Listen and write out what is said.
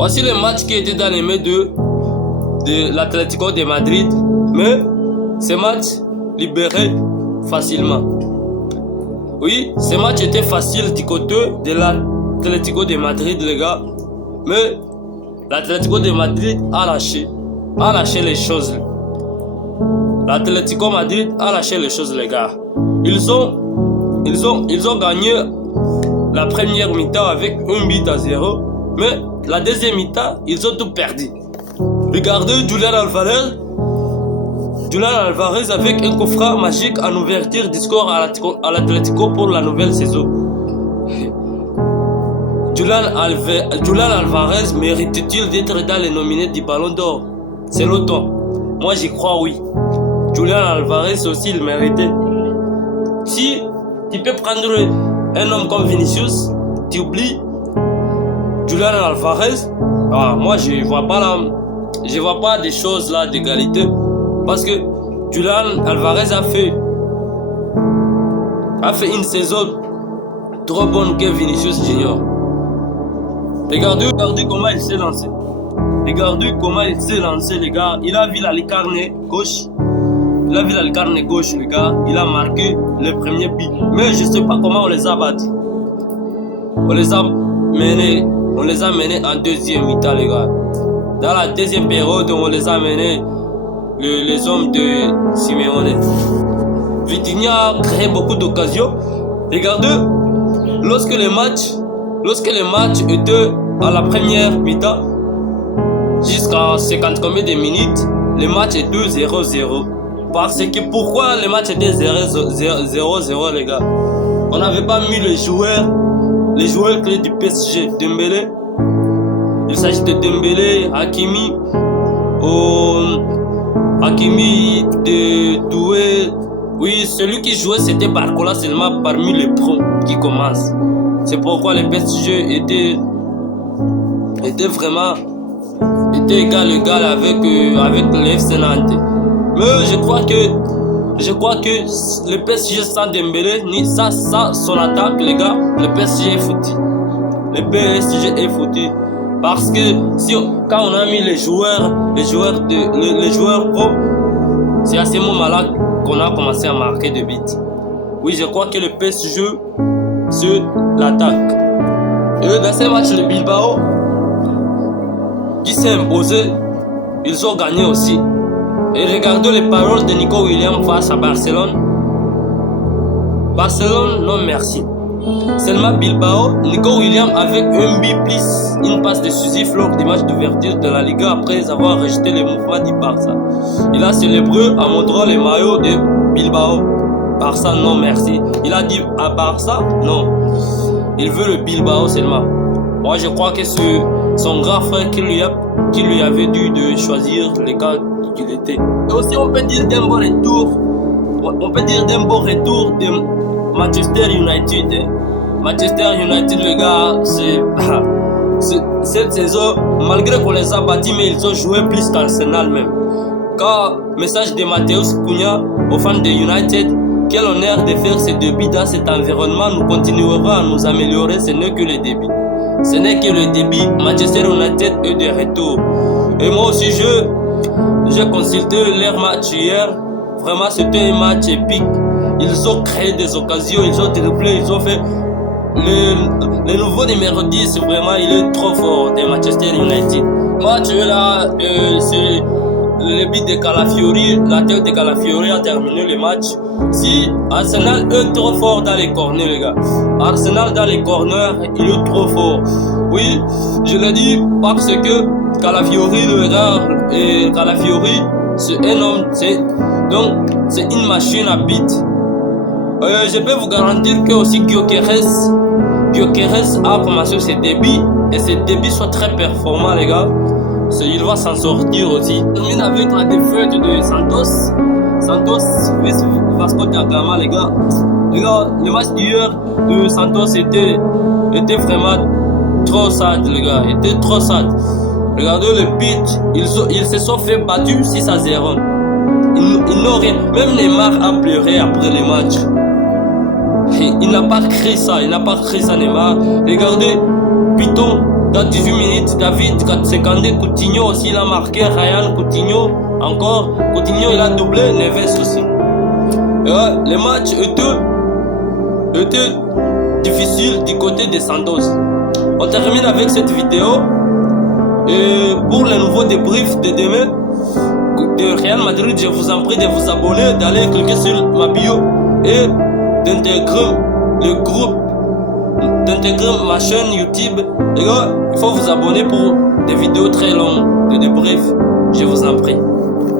Voici le match qui était dans les mains de l'Atlético de Madrid. Mais ce match libéré facilement. Oui, ce match était facile du côté de l'Atlético de Madrid, les gars. Mais l'Atlético de Madrid a lâché les choses. L'Atlético Madrid a lâché les choses, les gars. Ils ont gagné la première mi-temps avec 1-0. Mais la deuxième mi-temps, ils ont tout perdu. Regardez Julián Alvarez avec un coup franc magique en ouverture du score à l'Atlético pour la nouvelle saison. Julián Alvarez mérite-t-il d'être dans les nominés du Ballon d'Or? C'est l'automne. Moi j'y crois, oui. Julián Alvarez aussi il méritait. Si tu peux prendre un homme comme Vinicius, tu oublies Julián Alvarez. Moi je vois pas des choses là d'égalité. Parce que Julián Alvarez a fait une saison trop bonne que Vinicius Junior. Regardez comment il s'est lancé. Regardez comment il s'est lancé, les gars. Il a vu la lucarne gauche. Les gars. Il a marqué le premier but. Mais je sais pas comment on les a battus. On les a menés en deuxième mi-temps, les gars. Dans la deuxième période, on les a menés les hommes de Simeone. Vitinha a créé beaucoup d'occasions. Regardez, lorsque les matchs étaient à la première mi-temps, jusqu'à 50 combien de minutes, le match est 2-0-0. Parce que pourquoi le match était 0-0, les gars? On n'avait pas mis les joueurs clés du PSG. Dembélé, il s'agit de Dembélé, Hakimi, de Doué. Oui, celui qui jouait c'était Barcola seulement parmi les pros qui commencent. C'est pourquoi le PSG était égal avec le FC Nantes. Mais je crois que le PSG sans Dembélé, ni sans son attaque, les gars, le PSG est foutu. Le PSG est foutu. Parce que quand on a mis les joueurs pro, c'est à ce moment-là qu'on a commencé à marquer des buts. Oui, je crois que le PSG c'est l'attaque. Et dans ce match, le Bilbao, qui s'est imposé, ils ont gagné aussi. Et regardez les paroles de Nico Williams face à Barcelone. Barcelone, non merci. Seulement Bilbao, Nico Williams avec un but plus une passe décisive lors du match d'ouverture de la Liga après avoir rejeté les mouvements du Barça. Il a célébré en montrant les maillots de Bilbao. Barça, non merci. Il a dit à Barça, non. Il veut le Bilbao seulement. Moi je crois que c'est son grand frère qui lui avait dû de choisir les cas qu'il était. Et aussi on peut dire d'un bon retour de Manchester United. Manchester United, les gars, cette saison, malgré qu'on les a battus, mais ils ont joué plus qu'Arsenal même. Quand message de Mateus Cunha aux fans de United, quel honneur de faire ce début dans cet environnement. Nous continuerons à nous améliorer. Ce n'est que le début. Ce n'est que le début. Manchester United est de retour. Et moi aussi, j'ai consulté leur match hier. Vraiment, c'était un match épique. Ils ont créé des occasions, ils ont dribblé, ils ont fait. Le nouveau numéro 10, vraiment, il est trop fort de Manchester United. Match là, c'est le but de Calafiori, la tête de Calafiori a terminé le match. Si Arsenal est trop fort dans les corners, les gars. Arsenal dans les corners, il est trop fort. Oui, je l'ai dit parce que Calafiori, le gars, et Calafiori, c'est un homme, c'est une machine à beat. Je peux vous garantir que aussi Gyökeres a commencé ses débuts et ses débuts sont très performants, les gars. Il va s'en sortir aussi. On termine avec la défaite de Santos vs Vasco da Gama, les gars. Le match d'hier de Santos était vraiment trop sad, les gars. Était trop sad. Regardez le but, ils se sont fait battus 6-0. Ils n'ont rien. Même Neymar a pleuré après le match. Il n'a pas créé ça, Neymar. Regardez, Python, Dans 18 minutes, David Sekandé Coutinho aussi, il a marqué. Ryan Coutinho, encore. Coutinho, il a doublé. Neves aussi. Les matchs étaient difficiles du côté des Santos. On termine avec cette vidéo. Et pour les nouveaux débriefs de demain de Real Madrid, je vous en prie de vous abonner, d'aller cliquer sur ma bio et d'intégrer le groupe, d'intégrer ma chaîne YouTube. Les gars, il faut vous abonner pour des vidéos très longues de débriefs. Je vous en prie.